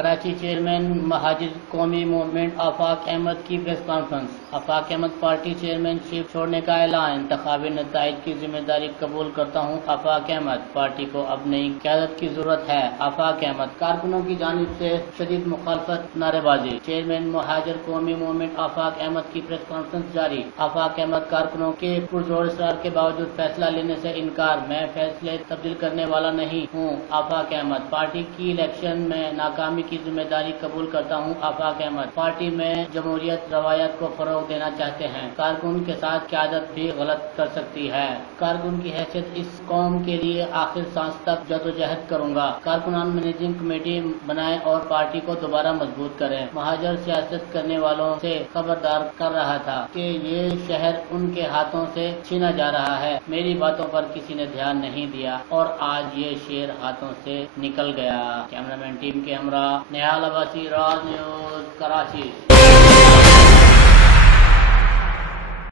Karachi chairman مہاجر قومی movement آفاق احمد کی پریس کانفرنس۔ آفاق احمد پارٹی چیئرمین شپ چھوڑنے کا اعلان، انتخابی نتائج کی ذمہ داری قبول کرتا ہوں آفاق احمد، پارٹی کو اب نئی قیادت کی ضرورت ہے۔ آفاق احمد۔ کارکنوں کی جانب سے شدید مخالفت، نعرے بازی۔ چیئرمین مہاجر قومی موومنٹ آفاق احمد کی پریس کانفرنس جاری۔ آفاق احمد کارکنوں کے پرزور اصرار کے باوجود فیصلہ لینے سے انکار، میں فیصلے تبدیل کرنے والا نہیں ہوں۔ آفاق احمد۔ پارٹی کی الیکشن میں ناکامی کی ذمہ داری قبول کرتا ہوں آفاق احمد، پارٹی میں جمہوریت روایت کو فروغ دینا چاہتے ہیں، کارکن کے ساتھ قیادت بھی غلط کر سکتی ہے، کارکن کی حیثیت اس قوم کے لیے آخر سانس تک جدوجہد کروں گا، کارکنان مینیجنگ کمیٹی بنائیں اور پارٹی کو دوبارہ مضبوط کریں۔ مہاجر سیاست کرنے والوں سے خبردار کر رہا تھا کہ یہ شہر ان کے ہاتھوں سے چھینا جا رہا ہے، میری باتوں پر کسی نے دھیان نہیں دیا اور آج یہ شیر ہاتھوں سے نکل گیا۔ کیمرہ مین ٹیم کے ہمراہ نہال عباسی، راز نیوز، کراچی۔